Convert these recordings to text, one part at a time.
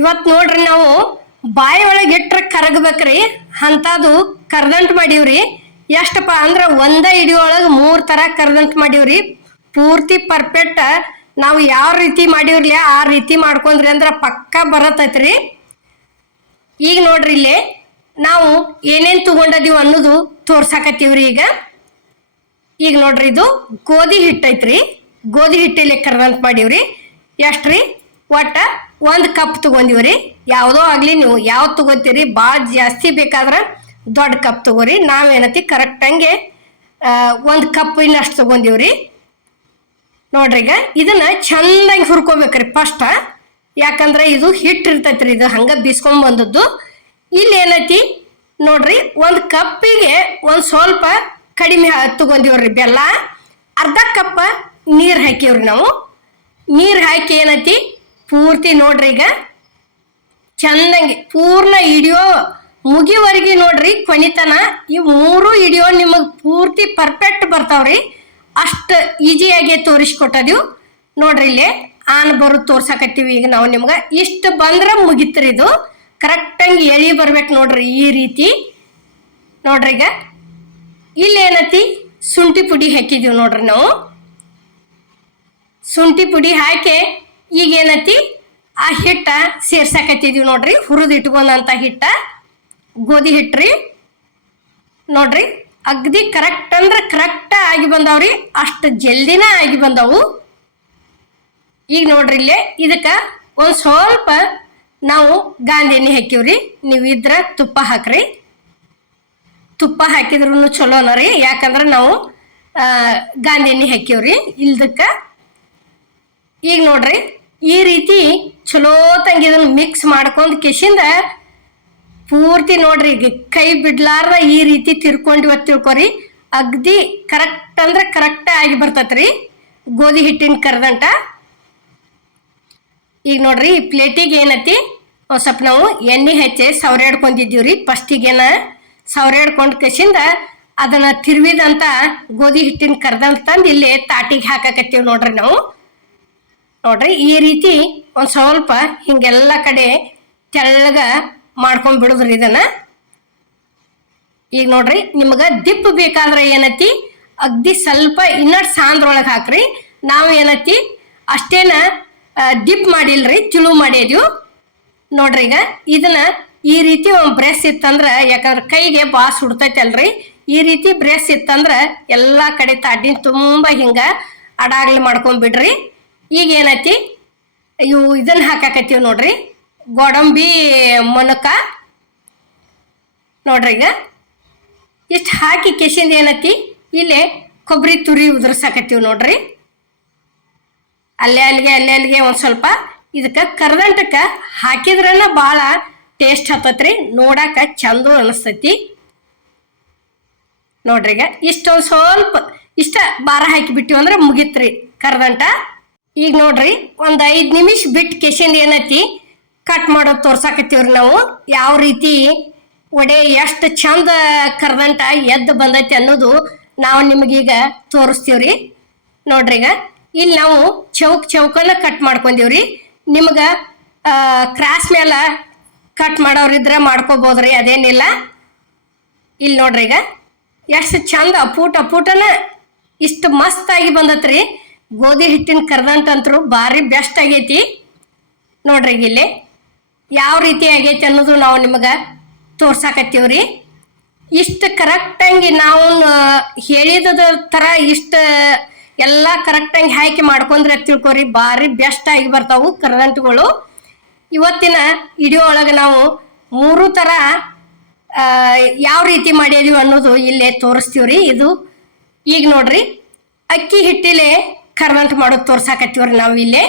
ಇವತ್ತು ನೋಡ್ರಿ ನಾವು ಬಾಯಿ ಒಳಗೆ ಇಟ್ರ ಕರಗಬೇಕ್ರಿ ಅಂತದು ಕರ್ದಂಟ್ ಮಾಡೀವ್ರಿ. ಎಷ್ಟಪ್ಪ ಅಂದ್ರೆ ಒಂದ ಇಡಿ ಒಳಗೆ 3 ತರ ಕರ್ದಂಟ್ ಮಾಡೀವ್ರಿ. ಪೂರ್ತಿ ಪರ್ಫೆಕ್ಟ್ ನಾವು ಯಾವ ರೀತಿ ಮಾಡೀವ್ರಿ ಆ ರೀತಿ ಮಾಡ್ಕೊಂಡ್ರಿ ಅಂದ್ರೆ ಪಕ್ಕ ಬರತೈತ್ರಿ. ಈಗ ನೋಡ್ರಿ ಇಲ್ಲಿ ನಾವು ಏನೇನ್ ತಗೊಂಡದೀವಿ ಅನ್ನೋದು ತೋರ್ಸಾಕತ್ತೀವ್ರಿ. ಈಗ ನೋಡ್ರಿ ಇದು ಗೋಧಿ ಹಿಟ್ಟು ಐತ್ರಿ. ಗೋಧಿ ಹಿಟ್ಟಲ್ಲಿ ಕರ್ದಂಟ್ ಮಾಡೀವ್ರಿ. ಎಷ್ಟ್ರಿ? ಒಟ್ಟ 1 ಕಪ್ ತಗೊಂಡಿವ್ರಿ. ಯಾವುದೋ ಆಗ್ಲಿ ನೀವು ಯಾವ್ದು ತಗೋತೀರಿ, ಭಾಳ ಜಾಸ್ತಿ ಬೇಕಾದ್ರೆ ದೊಡ್ಡ ಕಪ್ ತಗೋರಿ. ನಾವೇನತಿ ಕರೆಕ್ಟ್ ಹಂಗೆ 1 ಕಪ್ಪಿನಷ್ಟು ತಗೊಂಡಿವ್ರಿ. ನೋಡ್ರಿ ಈಗ ಇದನ್ನ ಚಂದಾಗಿ ಹುರ್ಕೋಬೇಕ್ರಿ ಫಸ್ಟ್. ಯಾಕಂದ್ರೆ ಇದು ಹಿಟ್ಟು ಇರ್ತೈತ್ರಿ, ಇದು ಹಂಗ ಬೀಸ್ಕೊಂಡ್ ಬಂದದ್ದು. ಇಲ್ಲಿ ಏನೈತಿ ನೋಡ್ರಿ, 1 ಕಪ್ಪಿಗೆ ಒಂದ್ ಸ್ವಲ್ಪ ಕಡಿಮೆ ತಗೊಂಡಿವ್ರಿ ಬೆಲ್ಲ. ಅರ್ಧ ಕಪ್ ನೀರ್ ಹಾಕಿವ್ರಿ ನಾವು. ನೀರ್ ಹಾಕಿ ಏನೈತಿ ಪೂರ್ತಿ ನೋಡ್ರಿ ಈಗ ಚಂದಂಗಿ ಪೂರ್ಣ ಹಿಡಿಯೋ ಮುಗಿವರೆಗೆ ನೋಡ್ರಿ ಕೊನಿತನ ಈ 3 ಹಿಡಿಯೋ ನಿಮಗ್ ಪೂರ್ತಿ ಪರ್ಫೆಕ್ಟ್ ಬರ್ತಾವ್ರಿ. ಅಷ್ಟು ಈಜಿಯಾಗಿ ತೋರಿಸ್ಕೊಟ್ಟದೀವಿ ನೋಡ್ರಿ. ಇಲ್ಲಿ ಆನ್ ಬರೋದು ತೋರ್ಸಾಕತ್ತೀವಿ. ಈಗ ನಾವು ನಿಮ್ಗ ಇಷ್ಟು ಬಂದ್ರೆ ಮುಗಿತ್ರಿ. ಇದು ಕರೆಕ್ಟ್ ಆಗಿ ಎಳಿ ಬರ್ಬೇಕು ನೋಡ್ರಿ ಈ ರೀತಿ. ನೋಡ್ರಿ ಈಗ ಇಲ್ಲಿ ಏನತಿ ಶುಂಠಿ ಪುಡಿ ಹಾಕಿದೀವಿ ನೋಡ್ರಿ ನಾವು. ಶುಂಠಿ ಪುಡಿ ಹಾಕಿ ಈಗ ಏನತಿ ಆ ಹಿಟ್ಟ ಸೇರ್ಸಾಕತ್ತಿದೀವಿ ನೋಡ್ರಿ. ಹುರಿದು ಇಟ್ಕೊಂಡಂತ ಹಿಟ್ಟ ಗೋಧಿ ಹಿಟ್ರಿ. ನೋಡ್ರಿ ಅಗ್ದಿ ಕರೆಕ್ಟ್ ಅಂದ್ರೆ ಕರೆಕ್ಟ್ ಆಗಿ ಬಂದಾವ್ರಿ. ಅಷ್ಟು ಜಲ್ದಿನ ಆಗಿ ಬಂದವು. ಈಗ ನೋಡ್ರಿ ಇಲ್ಲೇ ಇದಕ್ಕ ಒಂದ್ ಸ್ವಲ್ಪ ನಾವು ಗಾಂಧಿ ಎಣ್ಣೆ ಹಾಕಿವ್ರಿ. ನೀವು ಇದ್ರ ತುಪ್ಪ ಹಾಕ್ರಿ. ತುಪ್ಪ ಹಾಕಿದ್ರು ಚಲೋನ ರೀ. ಯಾಕಂದ್ರೆ ನಾವು ಗಾಂಧಿ ಎಣ್ಣೆ ಹಾಕಿವ್ರಿ ಇಲ್ದಕ್ಕ. ಈಗ ನೋಡ್ರಿ ಈ ರೀತಿ ಚಲೋ ತಂಗಿ ಇದನ್ನ ಮಿಕ್ಸ್ ಮಾಡ್ಕೊಂಡ್ ಕಿಶಿಂದ ಪೂರ್ತಿ ನೋಡ್ರಿ ಈಗ ಕೈ ಬಿಡ್ಲಾರ್ದ ಈ ರೀತಿ ತಿರ್ಕೊಂಡಿವತ್ ತಿಳ್ಕೊರಿ. ಅಗ್ದಿ ಕರೆಕ್ಟ್ ಅಂದ್ರೆ ಕರೆಕ್ಟ್ ಆಗಿ ಬರ್ತೈತ್ರಿ ಗೋಧಿ ಹಿಟ್ಟಿನ ಕರ್ದಂಟ. ಈಗ ನೋಡ್ರಿ ಈ ಪ್ಲೇಟಿಗೆ ಏನತಿ ಒಂದ್ ಸ್ವಲ್ಪ ನಾವು ಎಣ್ಣೆ ಹಚ್ಚಿ ಸವರ್ಯಾಡ್ಕೊಂಡಿದ್ದೀವ್ರಿ. ಫಸ್ಟಿಗೇನ ಸವರ್ಯಾಡ್ಕೊಂಡ್ ಕಿಶಿಂದ ಅದನ್ನ ತಿರ್ವಿದಂತ ಗೋಧಿ ಹಿಟ್ಟಿನ ಕರ್ದಂತ ತಂದು ಇಲ್ಲಿ ತಾಟಿಗೆ ಹಾಕಾಕತ್ತೀವಿ ನೋಡ್ರಿ ನಾವು. ನೋಡ್ರಿ ಈ ರೀತಿ ಒಂದ್ ಸ್ವಲ್ಪ ಹಿಂಗೆಲ್ಲ ಕಡೆ ತೆಳ್ಳಗ ಮಾಡ್ಕೊಂಡ್ ಬಿಡುದ್ರಿ ಇದನ್ನ. ಈಗ ನೋಡ್ರಿ ನಿಮ್ಗ ದಿಪ್ ಬೇಕಾದ್ರೆ ಏನತಿ ಅಗ್ದಿ ಸ್ವಲ್ಪ ಇನ್ನಟ್ ಸಾಂದ್ರೊಳಗೆ ಹಾಕ್ರಿ. ನಾವು ಏನತಿ ಅಷ್ಟೇನ ದಿಪ್ ಮಾಡಿಲ್ರಿ, ತಿಳು ಮಾಡಿದ್ವಿ ನೋಡ್ರಿ. ಈಗ ಇದನ್ನ ಈ ರೀತಿ ಒಂದ್ ಬ್ರೆಸ್ ಇತ್ತಂದ್ರ, ಯಾಕಂದ್ರೆ ಕೈಗೆ ಭಾಳ ಸುಡ್ತೈತಲ್ರಿ, ಈ ರೀತಿ ಬ್ರೆಸ್ ಇತ್ತಂದ್ರ ಎಲ್ಲಾ ಕಡೆ ತಾಟಿನ ತುಂಬಾ ಹಿಂಗ ಅಡಾಗ್ಲಿ ಮಾಡ್ಕೊಂಡ್ ಬಿಡ್ರಿ. ಈಗ ಏನೈತಿ ಇವು ಇದನ್ನ ಹಾಕಾಕತ್ತೀವಿ ನೋಡ್ರಿ, ಗೋಡಂಬಿ ಮೊನಕ. ನೋಡ್ರಿ ಈಗ ಇಷ್ಟು ಹಾಕಿ ಕೆಸಿಂದ ಏನೈತಿ ಇಲ್ಲೇ ಕೊಬ್ಬರಿ ತುರಿ ಉದುರ್ಸಾಕತ್ತೀವಿ ನೋಡ್ರಿ. ಅಲ್ಲೇ ಅಲ್ಲಿಗೆ ಒಂದ್ ಸ್ವಲ್ಪ ಇದಕ್ಕ ಕರ್ದಂಟಕ್ಕ ಹಾಕಿದ್ರನ ಭಾಳ ಟೇಸ್ಟ್ ಹತ್ತತ್ರಿ, ನೋಡಾಕ ಚಂದ ಅನಿಸ್ತೈತಿ. ನೋಡ್ರಿ ಈಗ ಇಷ್ಟೊಂದು ಸ್ವಲ್ಪ ಇಷ್ಟ ಬಾರ ಹಾಕಿ ಬಿಟ್ಟಿವಿ ಅಂದ್ರೆ ಮುಗಿತ್ರಿ ಕರ್ದಂಟ. ಈಗ ನೋಡ್ರಿ ಒಂದ್ 5 ನಿಮಿಷ ಬಿಟ್ಟು ಕೆಸಿಂದ ಏನೈತಿ ಕಟ್ ಮಾಡೋದು ತೋರ್ಸಾಕತ್ತೀವ್ರಿ ನಾವು. ಯಾವ ರೀತಿ ಒಡೆ ಎಷ್ಟು ಚಂದ ಕರ್ದಂಟ ಎದ್ದು ಬಂದೈತಿ ಅನ್ನೋದು ನಾವು ನಿಮಗೀಗ ತೋರಿಸ್ತೀವ್ರಿ. ನೋಡ್ರಿ ಈಗ ಇಲ್ಲಿ ನಾವು ಚೌಕನ ಕಟ್ ಮಾಡ್ಕೊಂಡಿವ್ರಿ. ನಿಮ್ಗ ಕ್ರಾಸ್ ಮೇಲೆ ಕಟ್ ಮಾಡೋರಿದ್ರೆ ಮಾಡ್ಕೋಬೋದ್ರಿ, ಅದೇನಿಲ್ಲ. ಇಲ್ಲಿ ನೋಡ್ರಿ ಈಗ ಎಷ್ಟು ಚಂದ ಅಪೂಟನ ಇಷ್ಟು ಮಸ್ತ್ ಆಗಿ ಬಂದತ್ರಿ ಗೋಧಿ ಹಿಟ್ಟಿನ ಕರ್ದಂಟಂತ್ರು ಭಾರಿ ಬೆಸ್ಟ್ ಆಗೈತಿ. ನೋಡ್ರಿ ಇಲ್ಲಿ ಯಾವ ರೀತಿ ಆಗೈತಿ ಅನ್ನೋದು ನಾವು ನಿಮಗ ತೋರ್ಸಾಕತ್ತೀವ್ರಿ. ಇಷ್ಟು ಕರೆಕ್ಟಾಗಿ ನಾವು ಹೇಳಿದ ತರ ಇಷ್ಟ ಎಲ್ಲ ಕರೆಕ್ಟಾಗಿ ಹಾಕಿ ಮಾಡ್ಕೊಂಡ್ರೆ ತಿಳ್ಕೊರಿ ಭಾರಿ ಬೆಸ್ಟ್ ಆಗಿ ಬರ್ತಾವು ಕರ್ದಂಟುಗಳು. ಇವತ್ತಿನ ವಿಡಿಯೋ ಒಳಗೆ ನಾವು 3 ತರ ಯಾವ ರೀತಿ ಮಾಡಿದೀವಿ ಅನ್ನೋದು ಇಲ್ಲೇ ತೋರಿಸ್ತೀವ್ರಿ. ಇದು ಈಗ ನೋಡ್ರಿ ಅಕ್ಕಿ ಹಿಟ್ಟಿಲೆ ಕರ್ದಂಟು ಮಾಡೋದು ತೋರ್ಸಾಕತ್ತೀವ್ರಿ ನಾವು ಇಲ್ಲೇ.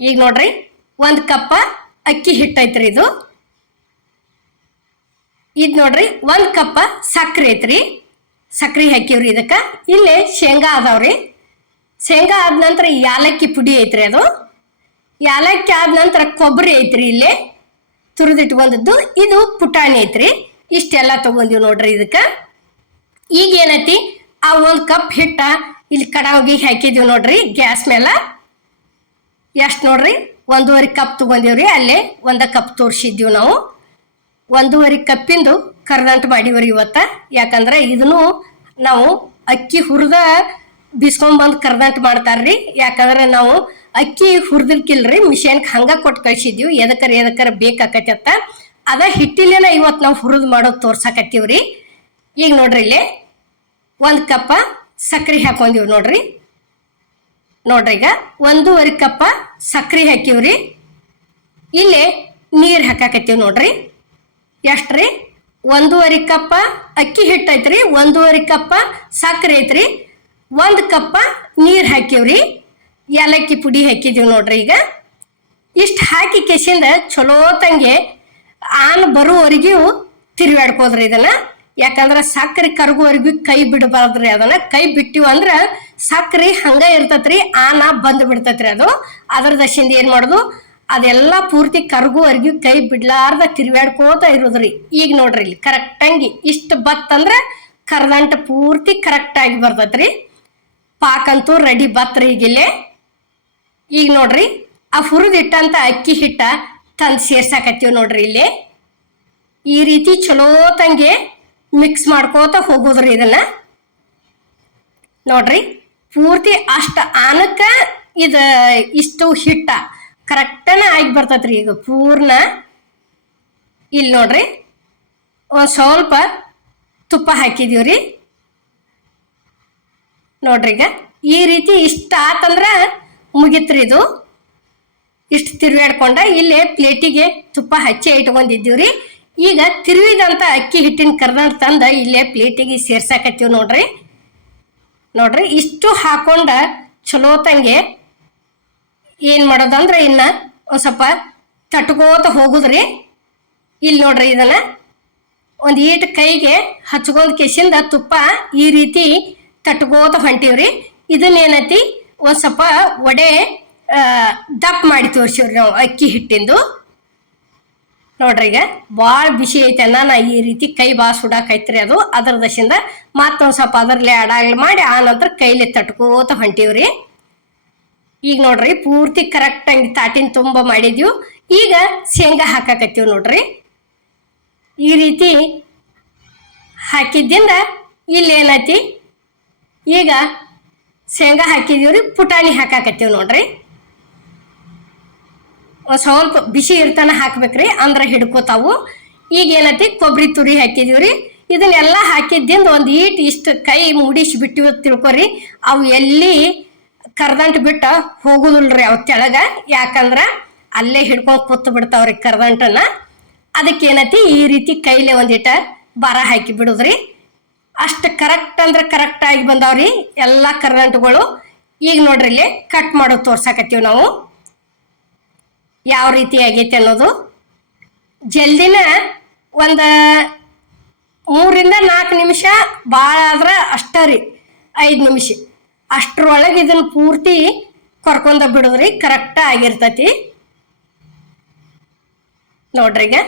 ಈಗ ನೋಡ್ರಿ 1 ಕಪ್ ಅಕ್ಕಿ ಹಿಟ್ಟೈತ್ರಿ ಇದು. ಇದು ನೋಡ್ರಿ 1 ಕಪ್ ಸಕ್ರೆ ಐತ್ರಿ, ಸಕ್ರೆ ಹಾಕಿವ್ರಿ ಇದಕ್ಕ. ಇಲ್ಲೇ ಶೇಂಗಾ ಅದಾವ್ರಿ. ಶೇಂಗಾ ಆದ ನಂತರ ಯಾಲಕ್ಕಿ ಪುಡಿ ಐತ್ರಿ, ಅದು ಯಾಲಕ್ಕಿ ಆದ ನಂತರ ಕೊಬ್ಬರಿ ಐತ್ರಿ ಇಲ್ಲೇ ತುರಿದಿಟ್ಕೊಂಡದ್ದು. ಇದು ಪುಟಾಣಿ ಐತ್ರಿ. ಇಷ್ಟೆಲ್ಲ ತಗೊಂಡಿವ್ ನೋಡ್ರಿ ಇದಕ್ಕ. ಈಗ ಏನೈತಿ ಆ 1 ಕಪ್ ಹಿಟ್ಟ ಇಲ್ಲಿ ಕಡಾವಿಗೆ ಹಾಕಿದೀವಿ ನೋಡ್ರಿ ಗ್ಯಾಸ್ ಮೇಲೆ. ಎಷ್ಟು ನೋಡ್ರಿ 1.5 ಕಪ್ ತಗೊಂಡಿವ್ರಿ. ಅಲ್ಲೇ 1 ಕಪ್ ತೋರಿಸಿದ್ದೀವಿ ನಾವು. 1.5 ಕಪ್ಪಿಂದು ಕರ್ದಂಟು ಮಾಡಿವ್ರಿ ಇವತ್ತ. ಯಾಕಂದ್ರೆ ಇದನ್ನು ನಾವು ಅಕ್ಕಿ ಹುರಿದ ಬಿಸ್ಕೊಂಡ್ಬಂದು ಕರ್ದಂಟು ಮಾಡ್ತಾರ್ರಿ. ಯಾಕಂದ್ರೆ ನಾವು ಅಕ್ಕಿ ಹುರಿದಿರ್ಕಿಲ್ರಿ, ಮಿಷನ್ಗೆ ಹಂಗ ಕೊಟ್ಟು ಕಳ್ಸಿದ್ವಿ. ಎದಕ್ಕರ ಬೇಕಾಕತಿ ಅಂತ ಅದ ಹಿಟ್ಟಿಲೇನ ಇವತ್ತು ನಾವು ಹುರಿದು ಮಾಡೋದು ತೋರ್ಸಾಕತ್ತೀವ್ರಿ. ಈಗ ನೋಡ್ರಿ ಇಲ್ಲಿ 1 ಕಪ್ಪ ಸಕ್ರೆ ಹಾಕೊಂಡಿವ್ ನೋಡ್ರಿ. ಈಗ 1.5 ಕಪ್ಪ ಸಕ್ರೆ ಹಾಕಿವ್ರಿ. ಇಲ್ಲಿ ನೀರು ಹಾಕಾಕತ್ತೀವಿ ನೋಡ್ರಿ. ಎಷ್ಟ್ರಿ? 1.5 ಕಪ್ಪ ಅಕ್ಕಿ ಹಿಟ್ಟು ಐತ್ರಿ, 1.5 ಕಪ್ಪ ಸಕ್ರೆ ಐತ್ರಿ, 1 ಕಪ್ಪ ನೀರು ಹಾಕಿವ್ರಿ. ಏಲಕ್ಕಿ ಪುಡಿ ಹಾಕಿದೀವಿ ನೋಡ್ರಿ. ಈಗ ಇಷ್ಟು ಹಾಕಿ ಕೆಸಿಂದ ಚಲೋ ತಂಗೆ ಆನ್ ಬರುವವರೆಗೂ ತಿರುವಾಡ್ಕೋದ್ರಿ ಇದನ್ನ. ಯಾಕಂದ್ರೆ ಸಕ್ರೆ ಕರಗುವವರೆಗೂ ಕೈ ಬಿಡಬಾರ್ದ್ರಿ. ಅದನ್ನ ಕೈ ಬಿಟ್ಟಿವ ಅಂದ್ರ ಸಕ್ರೆ ಹಂಗ ಇರ್ತತ್ರಿ, ಆನ ಬಂದು ಬಿಡ್ತತ್ರಿ. ಅದು ಅದ್ರ ದಶಿಂದ ಏನ್ ಮಾಡುದು, ಅದೆಲ್ಲ ಪೂರ್ತಿ ಕರಗುವವರೆಗೂ ಕೈ ಬಿಡ್ಲಾರ್ದ ತಿರುವಾಡ್ಕೋತ ಇರೋದ್ರಿ. ಈಗ ನೋಡ್ರಿ ಇಲ್ಲಿ ಕರೆಕ್ಟಂಗಿ ಇಷ್ಟು ಬತ್ತಂದ್ರ ಕರ್ದಂಟ ಪೂರ್ತಿ ಕರೆಕ್ಟ್ ಆಗಿ ಬರ್ತತ್ರಿ. ಪಾಕಂತೂ ರೆಡಿ ಬತ್ರಿ ಈಗಿಲ್ಲೇ. ಈಗ ನೋಡ್ರಿ ಆ ಹುರಿದಿಟ್ಟಂತ ಅಕ್ಕಿ ಹಿಟ್ಟ ತಂದು ಸೇರ್ಸಾಕತ್ತೀವಿ ನೋಡ್ರಿ. ಇಲ್ಲಿ ಈ ರೀತಿ ಚಲೋ ತಂಗೆ ಮಿಕ್ಸ್ ಮಾಡ್ಕೋತ ಹೋಗೋದ್ರಿ ಇದನ್ನ. ನೋಡ್ರಿ ಪೂರ್ತಿ ಅಷ್ಟ ಆನಕ್ಕ ಇಷ್ಟು ಹಿಟ್ಟ ಕರೆಕ್ಟನ ಆಗಿ ಬರ್ತತ್ರಿ. ಈಗ ಪೂರ್ಣ ಇಲ್ಲಿ ನೋಡ್ರಿ ಒಂದ್ ಸ್ವಲ್ಪ ತುಪ್ಪ ಹಾಕಿದೀವ್ರಿ. ನೋಡ್ರಿ ಈಗ ಈ ರೀತಿ ಇಷ್ಟ ಆತಂದ್ರ ಮುಗಿತ್ರಿ ಇದು. ಇಷ್ಟು ತಿರುವಾಡ್ಕೊಂಡ ಇಲ್ಲೇ ಪ್ಲೇಟಿಗೆ ತುಪ್ಪ ಹಚ್ಚಿ ಇಟ್ಕೊಂಡಿದ್ದೀವ್ರಿ. ಈಗ ತಿರುವಿದಂತ ಅಕ್ಕಿ ಹಿಟ್ಟಿನ ಕರ್ದಂಟು ತಂದ ಇಲ್ಲೇ ಪ್ಲೇಟಿಗೆ ಸೇರ್ಸಾಕತ್ತೀವಿ ನೋಡ್ರಿ. ಇಷ್ಟು ಹಾಕೊಂಡ ಚಲೋ ತಂಗೆ ಏನ್ ಮಾಡೋದಂದ್ರ ಇನ್ನ ಒಂದ್ ಸ್ವಲ್ಪ ತಟ್ಕೋತ ಹೋಗುದ್ರಿ. ಇಲ್ಲಿ ನೋಡ್ರಿ ಇದನ್ನ ಒಂದ್ ಈಟ್ ಕೈಗೆ ಹಚ್ಕೊಂಡ್ ಕೆಸಿಂದ ತುಪ್ಪ ಈ ರೀತಿ ತಟ್ಕೋತ ಹೊಂಟಿವ್ರಿ. ಇದನ್ನೇನತಿ ಒಂದ್ ಸ್ವಲ್ಪ ಒಡೆ ದಪ್ಪ ಮಾಡಿ ತೋರ್ಸಿವ್ರಿ ನಾವು ಅಕ್ಕಿ ಹಿಟ್ಟಿಂದು. ನೋಡ್ರಿ ಈಗ ಭಾಳ ಬಿಸಿ ಐತನ್ನ ನಾ ಈ ರೀತಿ ಕೈ ಭಾಳ ಸುಡಾಕೈತ್ರಿ. ಅದು ಅದ್ರ ದಶಿಂದ ಮತ್ತೊಂದ್ ಸ್ವಲ್ಪ ಅದರಲ್ಲೇ ಅಡಾಗ್ಲಿ ಮಾಡಿ ಆ ನಂತರ ಕೈಲಿ ತಟ್ಕೋತ ಹೊಂಟಿವ್ರಿ. ಈಗ ನೋಡ್ರಿ ಪೂರ್ತಿ ಕರೆಕ್ಟ್ ಆಗಿ ತಾಟಿನ ತುಂಬ ಮಾಡಿದ್ವಿ. ಈಗ ಶೇಂಗಾ ಹಾಕಾಕತ್ತೀವಿ ನೋಡ್ರಿ. ಈ ರೀತಿ ಹಾಕಿದ್ದಿಂದ ಇಲ್ಲಿ ಏನೈತಿ, ಈಗ ಶೇಂಗಾ ಹಾಕಿದೀವ್ರಿ, ಪುಟಾಣಿ ಹಾಕಾಕತ್ತೀವಿ ನೋಡ್ರಿ. ಸ್ವಲ್ಪ ಬಿಸಿ ಇರ್ತಾನ ಹಾಕ್ಬೇಕ್ರಿ, ಅಂದ್ರೆ ಹಿಡ್ಕೋತಾವು. ಈಗ ಏನೈತಿ ಕೊಬ್ಬರಿ ತುರಿ ಹಾಕಿದೀವ್ರಿ. ಇದನ್ನೆಲ್ಲ ಹಾಕಿದ್ದಿಂದ ಒಂದ್ ಈಟ್ ಇಷ್ಟು ಕೈ ಮುಡಿಸಿ ಬಿಟ್ಟಿವ್ ತಿಳ್ಕೊರಿ. ಅವು ಎಲ್ಲಿ ಕರ್ದಂಟು ಬಿಟ್ಟ ಹೋಗುದಿಲ್ರಿ ಅವ್ ತೆಳಗ. ಯಾಕಂದ್ರ ಅಲ್ಲೇ ಹಿಡ್ಕೊಂಡ್ ಕೂತ್ ಬಿಡ್ತಾವ್ರಿ ಕರ್ದಂಟನ್ನ. ಅದಕ್ಕೇನತಿ ಈ ರೀತಿ ಕೈಲೆ ಒಂದಿಟ ಬಾರ ಹಾಕಿ ಬಿಡುದ್ರಿ. ಅಷ್ಟು ಕರೆಕ್ಟ್ ಅಂದ್ರೆ ಕರೆಕ್ಟ್ ಆಗಿ ಬಂದಾವ್ರಿ ಎಲ್ಲಾ ಕರ್ದಂಟುಗಳು. ಈಗ ನೋಡ್ರಿ ಇಲ್ಲಿ ಕಟ್ ಮಾಡೋದು ತೋರ್ಸಾಕತ್ತೀವಿ ನಾವು ಯಾವ ರೀತಿ ಆಗೈತಿ ಅನ್ನೋದು. ಜಲ್ದಿನ ಒಂದ 3 ರಿಂದ 4 ನಿಮಿಷ, ಭಾಳ ಆದ್ರ ಅಷ್ಟ ರೀ 5 ನಿಮಿಷ ಅಷ್ಟ್ರೊಳಗೆ ಇದನ್ನ ಪೂರ್ತಿ ಕೊರ್ಕೊಂಡ ಬಿಡುದ್ರಿ. ಕರೆಕ್ಟ್ ಆಗಿರ್ತತಿ ನೋಡ್ರಿ. ಈಗ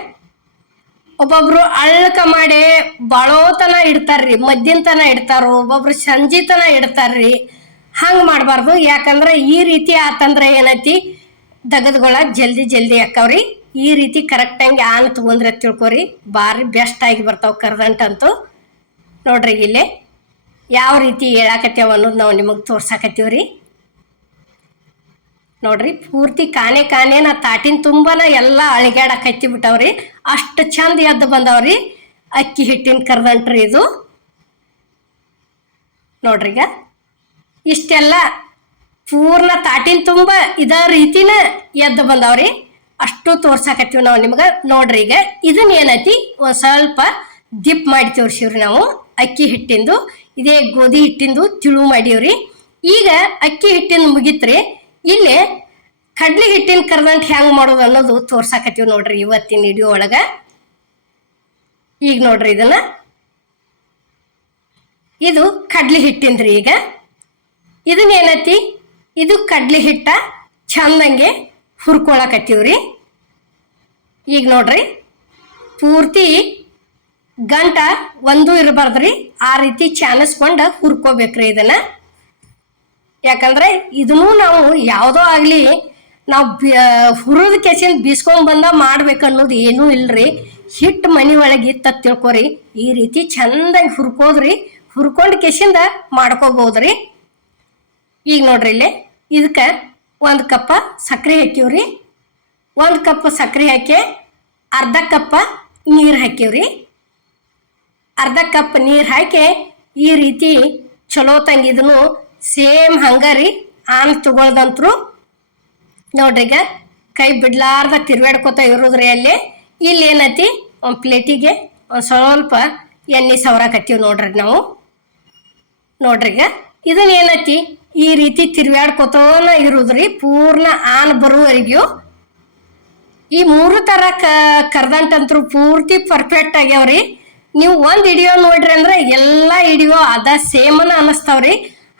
ಒಬ್ಬೊಬ್ರು ಅಳ್ಳಕ ಮಾಡಿ ಬಾಳೋತನ ಇಡ್ತಾರ್ರಿ, ಮಧ್ಯಾಹ್ನ ಇಡ್ತಾರೋ, ಒಬ್ಬೊಬ್ರು ಸಂಜಿತನ ಇಡ್ತಾರ್ರಿ. ಹಂಗ್ ಮಾಡ್ಬಾರ್ದು. ಯಾಕಂದ್ರೆ ಈ ರೀತಿ ಆತಂದ್ರೆ ಏನೈತಿ, ದಗದ್ಗಳ ಜಲ್ದಿ ಹಾಕವ್ರಿ. ಈ ರೀತಿ ಕರೆಕ್ಟ್ ಆಗಿ ಆನ್ ತಗೊಂಡ್ರೆ ತಿಳ್ಕೊರಿ, ಭಾರಿ ಬೆಸ್ಟ್ ಆಗಿ ಬರ್ತಾವ ಕರ್ದಂಟಂತೂ. ನೋಡ್ರಿ ಇಲ್ಲಿ ಯಾವ ರೀತಿ ಹೇಳಾಕತ್ಯಾವ ಅನ್ನೋದು ನಾವು ನಿಮಗೆ ತೋರ್ಸಾಕತ್ತೀವ್ರಿ. ನೋಡ್ರಿ ಪೂರ್ತಿ ಕಾನೆ ನಾ ತಾಟಿನ ತುಂಬಾನ ಎಲ್ಲ ಅಳಿಗಾಡಕ್ ಹತ್ತಿ ಬಿಟ್ಟವ್ರಿ. ಅಷ್ಟು ಚಂದ ಎದ್ದು ಬಂದವ್ರಿ ಅಕ್ಕಿ ಹಿಟ್ಟಿನ ಕರ್ದಂಟ್ರಿ ಇದು. ನೋಡ್ರಿ ಈಗ ಇಷ್ಟೆಲ್ಲ ಪೂರ್ಣ ತಾಟಿನ ತುಂಬ ಇದ ರೀತಿನ ಎದ್ದು ಬಂದವ್ರಿ. ಅಷ್ಟು ತೋರ್ಸಾಕತ್ತೀವಿ ನಾವು ನಿಮ್ಗೆ. ನೋಡ್ರಿ ಈಗ ಇದನ್ನ ಏನೈತಿ ಒಂದ್ ಸ್ವಲ್ಪ ದಿಪ್ ಮಾಡಿ ತೋರ್ಸಿವ್ರಿ ನಾವು. ಅಕ್ಕಿ ಹಿಟ್ಟಿಂದು ಇದೇ ಗೋಧಿ ಹಿಟ್ಟಿಂದು ತಿಳು ಮಾಡೀವ್ರಿ. ಈಗ ಅಕ್ಕಿ ಹಿಟ್ಟಿನ ಮುಗಿತ್ರಿ. ಇಲ್ಲಿ ಕಡ್ಲಿ ಹಿಟ್ಟಿನ ಕರ್ದಂಟು ಹೆಂಗ್ ಮಾಡೋದು ಅನ್ನೋದು ತೋರ್ಸಾಕತ್ತೀವಿ ನೋಡ್ರಿ ಇವತ್ತಿನ ವಿಡಿಯೋ ಒಳಗ. ಈಗ ನೋಡ್ರಿ ಇದು ಕಡ್ಲಿ ಹಿಟ್ಟಿಂದ್ರಿ. ಈಗ ಇದನ್ನ ಏನೈತಿ, ಇದು ಕಡ್ಲಿ ಹಿಟ್ಟ ಚಂದಂಗೆ ಹುರ್ಕೊಳಕತ್ತೀವ್ರಿ. ಈಗ ನೋಡ್ರಿ ಪೂರ್ತಿ ಗಂಟ ಒಂದು ಇರಬಾರ್ದ್ರಿ, ಆ ರೀತಿ ಚಾನಸ್ಕೊಂಡ ಹುರ್ಕೋಬೇಕ್ರಿ ಇದನ್ನ. ಯಾಕಂದ್ರೆ ಇದನ್ನು ನಾವು ಯಾವುದೋ ಆಗ್ಲಿ ನಾವು ಹುರಿದ ಕೆಸಿಂದ ಬೀಸ್ಕೊಂಡ್ ಬಂದ ಮಾಡ್ಬೇಕು ಅನ್ನೋದು ಏನೂ ಇಲ್ರಿ. ಹಿಟ್ಟು ಮನಿ ಒಳಗೆ ಇತ್ತ ತಿಳ್ಕೊರಿ, ಈ ರೀತಿ ಚಂದಾಗಿ ಹುರ್ಕೋದ್ರಿ, ಹುರ್ಕೊಂಡ್ ಕೆಸಿಂದ ಮಾಡ್ಕೋಬಹುದ್ರಿ. ಈಗ ನೋಡ್ರಿ ಇಲ್ಲಿ ಇದಕ್ಕೆ 1 ಕಪ್ ಸಕ್ಕರೆ ಹಾಕಿವ್ರಿ. 1 ಕಪ್ ಸಕ್ಕರೆ ಹಾಕಿ ಅರ್ಧ ಕಪ್ ನೀರು ಹಾಕಿವ್ರಿ. ಅರ್ಧ ಕಪ್ ನೀರು ಹಾಕಿ ಈ ರೀತಿ ಚಲೋ ತಂಗಿ ಇದನ್ನು ಸೇಮ್ ಹಂಗಾರಿ ಆನ್ ತಗೊಳ್ದಂತ್ರು ನೋಡ್ರಿ. ಈಗ ಕೈ ಬಿಡ್ಲಾರ್ದ ತಿರ್ವಾಡ್ಕೋತ ಇರೋದ್ರಿ. ಇಲ್ಲಿ ಏನೈತಿ ಒಂದು ಪ್ಲೇಟಿಗೆ ಒಂದು ಸ್ವಲ್ಪ ಎಣ್ಣೆ ಸವರಾಕತ್ತೀವಿ ನೋಡ್ರಿ ನಾವು. ನೋಡ್ರಿ ಈಗ ಇದನ್ನ ಏನೈತಿ ಈ ರೀತಿ ತಿರ್ವಾಡ್ಕೋತನ ಇರುದ್ರಿ ಪೂರ್ಣ ಆನ್ ಬರುವವರೆಗೂ. ಈ 3 ತರ ಕರ್ದಂಟಂತ್ರು ಪೂರ್ತಿ ಪರ್ಫೆಕ್ಟ್ ಆಗ್ಯಾವ್ರಿ. ನೀವು ಒಂದು ಹಿಡಿಯೋ ನೋಡ್ರಿ ಅಂದ್ರೆ ಎಲ್ಲಾ ಹಿಡಿಯೋ ಅದ ಸೇಮನ ಅನಸ್ತಾವ್ರಿ.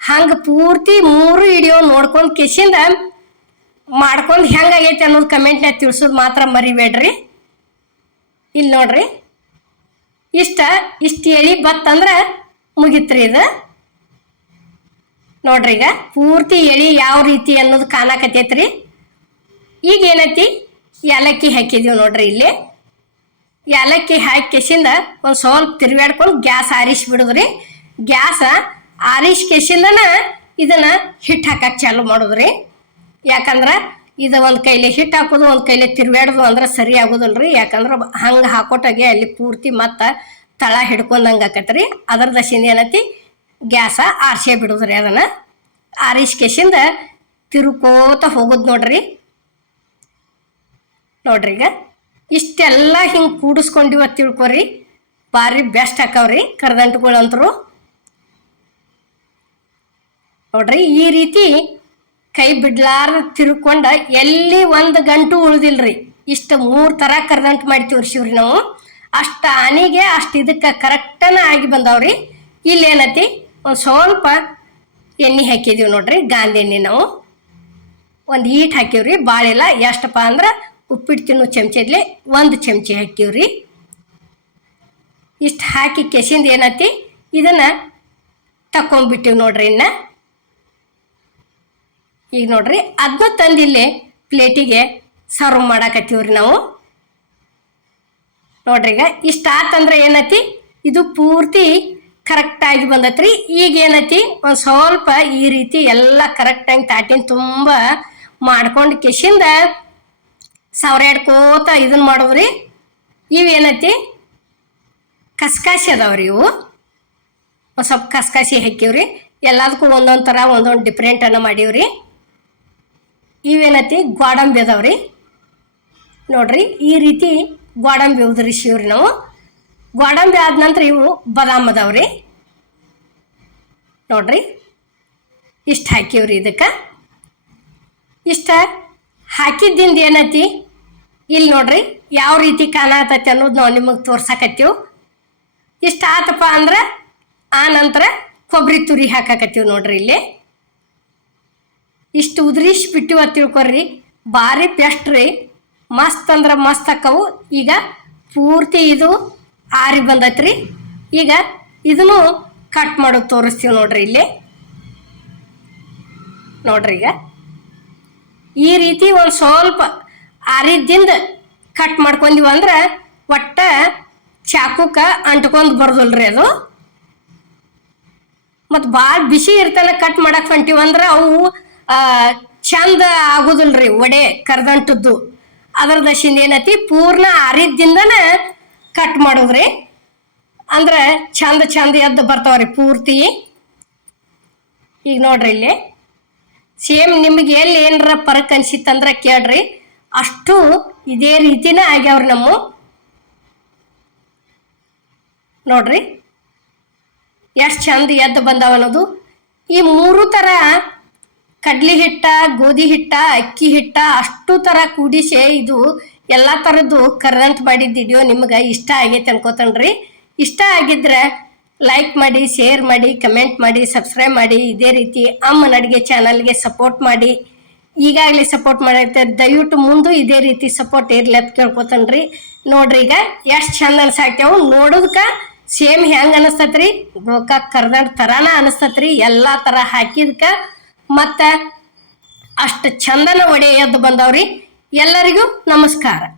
ಹಂಗ ಪೂರ್ತಿ 3 ಹಿಡಿಯೋ ನೋಡ್ಕೊಂಡ್ ಕೆಸಿಂದ ಮಾಡ್ಕೊಂಡ್ ಹೆಂಗಾಗೈತಿ ಅನ್ನೋದು ಕಮೆಂಟ್ನಾಗ ತಿಳಿಸೋದು ಮಾತ್ರ ಮರಿಬೇಡ್ರಿ. ಇಲ್ಲಿ ನೋಡ್ರಿ ಇಷ್ಟ ಎಳಿ ಬತ್ತಂದ್ರ ಮುಗಿತ್ರಿ ಇದು. ನೋಡ್ರಿ ಈಗ ಪೂರ್ತಿ ಎಳಿ ಯಾವ ರೀತಿ ಅನ್ನೋದು ಕಾಣಕತ್ತೈತ್ರಿ. ಈಗ ಏನೈತಿ ಏಲಕ್ಕಿ ಹಾಕಿದೀವಿ ನೋಡ್ರಿ. ಇಲ್ಲಿ ಏಲಕ್ಕಿ ಹಾಕಿ ಕೆಸಿಂದ ಒಂದು ಸ್ವಲ್ಪ ತಿರ್ವಾಡ್ಕೊಂಡು ಗ್ಯಾಸ್ ಆರಿಸಿ ಬಿಡುದ್ರಿ. ಗ್ಯಾಸ್ ಆರಿಸಿ ಕೆಸಿಂದನ ಇದನ್ನ ಹಿಟ್ಟು ಹಾಕಕ್ ಚಾಲು ಮಾಡುದ್ರಿ. ಯಾಕಂದ್ರ ಇದು ಒಂದು ಕೈಲಿ ಹಿಟ್ಟು ಹಾಕೋದು ಒಂದು ಕೈಲಿ ತಿರ್ವಾಡೋದು ಅಂದ್ರೆ ಸರಿ ಆಗೋದಿಲ್ರಿ. ಯಾಕಂದ್ರೆ ಹಂಗೆ ಹಾಕೋಟಾಗೆ ಅಲ್ಲಿ ಪೂರ್ತಿ ಮತ್ತು ತಳ ಹಿಡ್ಕೊಂಡಂಗೆ ಆಕತ್ರಿ. ಅದ್ರ ದಶಿಂದ ಏನೈತಿ ಗ್ಯಾಸ ಆರಿಸೇ ಬಿಡುದ್ರಿ. ಅದನ್ನ ಆರಿಸಿ ಕೆಸಿಂದ ತಿರುಕೋತ ಹೋಗೋದು ನೋಡ್ರಿ. ನೋಡ್ರಿ ಈಗ ಇಷ್ಟೆಲ್ಲ ಹಿಂಗೆ ಕೂಡಿಸ್ಕೊಂಡಿವ ತಿಳ್ಕೊರಿ, ಭಾರಿ ಬೆಸ್ಟ್ ಹಾಕವ್ರಿ ಕರ್ದಂಟುಗಳಂತರು. ನೋಡ್ರಿ ಈ ರೀತಿ ಕೈ ಬಿಡ್ಲಾರ್ದ ತಿರ್ಕೊಂಡ ಎಲ್ಲಿ 1 ಗಂಟು ಉಳ್ದಿಲ್ರಿ. ಇಷ್ಟು 3 ತರ ಕರ್ದಂಟು ಮಾಡಿ ತೋರಿಸಿವ್ರಿ ನಾವು. ಅಷ್ಟು ಆನಿಗೆ ಅಷ್ಟು ಇದಕ್ಕೆ ಕರೆಕ್ಟನ ಆಗಿ ಬಂದಾವ್ರಿ. ಇಲ್ಲಿ ಏನೈತಿ ಒಂದು ಸ್ವಲ್ಪ ಎಣ್ಣೆ ಹಾಕಿದೀವಿ ನೋಡ್ರಿ, ಗಾಂಧಿ ಎಣ್ಣೆ. ನಾವು ಒಂದು ಈಟ್ ಹಾಕಿವ್ರಿ, ಭಾಳಿಲ್ಲ. ಎಷ್ಟಪ್ಪ ಅಂದ್ರೆ ಉಪ್ಪಿಟ್ಟು ತಿನ್ನೋ ಚಮಚದ್ಲಿ 1 ಚಮಚಿ ಹಾಕಿವ್ರಿ. ಇಷ್ಟು ಹಾಕಿ ಕೆಸಿಂದ ಏನೈತಿ ಇದನ್ನ ತಕೊಂಡ್ಬಿಟ್ಟಿವಿ ನೋಡ್ರಿ. ಈಗ ನೋಡ್ರಿ ಅದನ್ನ ತಂದಿಲ್ಲಿ ಪ್ಲೇಟಿಗೆ ಸರ್ವ್ ಮಾಡಾಕತ್ತೀವ್ರಿ ನಾವು. ನೋಡ್ರಿ ಈಗ ಇಷ್ಟ ಆತಂದ್ರೆ ಏನೈತಿ ಇದು ಪೂರ್ತಿ ಕರೆಕ್ಟಾಗಿ ಬಂದತ್ರಿ. ಈಗ ಏನೈತಿ ಒಂದು ಸ್ವಲ್ಪ ಈ ರೀತಿ ಎಲ್ಲ ಕರೆಕ್ಟಾಗಿ ತಾಟಿನ ತುಂಬ ಮಾಡ್ಕೊಂಡು ಕೆಸಿಂದ ಸವರಾಡ್ಕೋತ ಇದನ್ನ ಮಾಡೋದ್ರಿ. ಇವೇನೈತಿ ಕಸ್ಕಾಸಿ ಅದಾವ್ರಿ. ಇವು ಒಂದು ಸ್ವಲ್ಪ ಕಸ್ಕಾಸಿ ಹಾಕಿವ್ರಿ. ಎಲ್ಲದಕ್ಕೂ ಒಂದೊಂದು ಥರ ಒಂದೊಂದು ಡಿಫ್ರೆಂಟನ್ನು ಮಾಡೀವ್ರಿ. ಇವೇನೈತಿ ಗೋಡಂಬಿ ಅದಾವ್ರಿ. ನೋಡ್ರಿ ಈ ರೀತಿ ಗೋಡಂಬಿ ಉದುರಿಸಿವ್ರಿ ನಾವು. ಗೋಡಂಬಿ ಆದ ನಂತರ ಇವು ಬಾದಾಮ್ ಅದಾವ್ರಿ. ನೋಡ್ರಿ ಇಷ್ಟು ಹಾಕಿವ್ರಿ. ಇದಕ್ಕೆ ಇಷ್ಟ ಹಾಕಿದ್ದಿಂದ ಏನೈತಿ ಇಲ್ಲಿ ನೋಡ್ರಿ ಯಾವ ರೀತಿ ಕಾಣತೈತಿ ಅನ್ನೋದು ನಾವು ನಿಮಗೆ ತೋರ್ಸಾಕತ್ತೀವಿ. ಇಷ್ಟ ಆತಪ್ಪ ಅಂದ್ರೆ ಆ ನಂತರ ಕೊಬ್ಬರಿ ತುರಿ ಹಾಕಾಕತ್ತೀವಿ ನೋಡ್ರಿ. ಇಲ್ಲಿ ಇಷ್ಟು ಉದುರಿಸಿ ಬಿಟ್ಟಿವ ತಿಳ್ಕೊರ್ರಿ, ಭಾರಿ ಬೆಸ್ಟ್ ರೀ. ಮಸ್ತ್ ಅಂದ್ರೆ ಮಸ್ತ್ ಆಕ್ಕವು. ಈಗ ಪೂರ್ತಿ ಇದು ಆರಿ ಬಂದೈತ್ರಿ. ಈಗ ಇದನ್ನು ಕಟ್ ಮಾಡೋದು ತೋರಿಸ್ತೀವಿ ನೋಡ್ರಿ. ಇಲ್ಲಿ ನೋಡ್ರಿ ಈಗ ಈ ರೀತಿ ಒಂದು ಸ್ವಲ್ಪ ಆರಿದ್ದಿಂದ ಕಟ್ ಮಾಡ್ಕೊಂಡಿವ ಅಂದ್ರೆ ಒಟ್ಟ ಚಾಕುಕ ಅಂಟ್ಕೊಂಡು ಬರ್ದಲ್ರಿ ಅದು. ಮತ್ತು ಭಾಳ ಬಿಸಿ ಇರ್ತಾನೆ ಕಟ್ ಮಾಡಕ್ಕೆ ಹೊಂಟಿವಂದ್ರೆ ಅವು ಚಂದ ಆಗೋದಿಲ್ರಿ ಒಡೆ ಕರ್ದಂಟದ್ದು. ಅದ್ರ ದಶಿಂದ ಏನೈತಿ ಪೂರ್ಣ ಆರಿದ್ದಿಂದನ ಕಟ್ ಮಾಡೋದ್ರಿ. ಅಂದ್ರೆ ಚಂದ ಎದ್ದು ಬರ್ತಾವ್ರಿ ಪೂರ್ತಿ. ಈಗ ನೋಡ್ರಿ ಇಲ್ಲಿ ಸೇಮ್ ನಿಮಗೆ ಎಲ್ಲಿ ಏನರ ಪರಕ್ ಅನ್ಸಿತ್ತಂದ್ರೆ ಕೇಳ್ರಿ, ಅಷ್ಟು ಇದೇ ರೀತಿನ ಆಗ್ಯಾವ್ರಿ ನಮ್ಮ. ನೋಡ್ರಿ ಎಷ್ಟು ಚಂದ ಎದ್ದು ಬಂದಾವ ಅನ್ನೋದು. ಈ 3 ಥರ ಕಡ್ಲಿ ಹಿಟ್ಟ, ಗೋಧಿ ಹಿಟ್ಟ, ಅಕ್ಕಿ ಹಿಟ್ಟ ಅಷ್ಟು ಥರ ಕೂಡಿಸಿ ಇದು ಎಲ್ಲ ಥರದ್ದು ಕರ್ದಂಟು ಮಾಡಿದ ವಿಡಿಯೋ ನಿಮ್ಗೆ ಇಷ್ಟ ಆಗೈತೆ ಅನ್ಕೋತನ್ರಿ. ಇಷ್ಟ ಆಗಿದ್ರೆ ಲೈಕ್ ಮಾಡಿ, ಶೇರ್ ಮಾಡಿ, ಕಮೆಂಟ್ ಮಾಡಿ, ಸಬ್ಸ್ಕ್ರೈಬ್ ಮಾಡಿ. ಇದೇ ರೀತಿ ಅಮ್ಮನ ಅಡುಗೆ ಚಾನಲ್ಗೆ ಸಪೋರ್ಟ್ ಮಾಡಿ. ಈಗಾಗಲೇ ಸಪೋರ್ಟ್ ಮಾಡೈತೆ, ದಯವಿಟ್ಟು ಮುಂದೆ ಇದೇ ರೀತಿ ಸಪೋರ್ಟ್ ಇರ್ಲಿ ಅಂತ ಕೇಳ್ಕೊತನ್ರಿ. ನೋಡ್ರಿ ಈಗ ಎಷ್ಟು ಚಂದ ಅನ್ಸಾಕ್ಯಾವು. ನೋಡೋದಕ್ಕೆ ಸೇಮ್ ಹೆಂಗೆ ಅನಿಸ್ತತ್ರಿ, ಗೋಕಾಕ್ ಕರ್ದಂಟು ಥರಾನ ಅನಿಸ್ತತ್ರಿ. ಎಲ್ಲ ಥರ ಹಾಕಿದ್ಕ ಮತ್ತು ಅಷ್ಟು ಚಂದನ ವಡೆ ಎದ್ದು ಬಂದವ್ರಿ. ಎಲ್ಲರಿಗೂ ನಮಸ್ಕಾರ.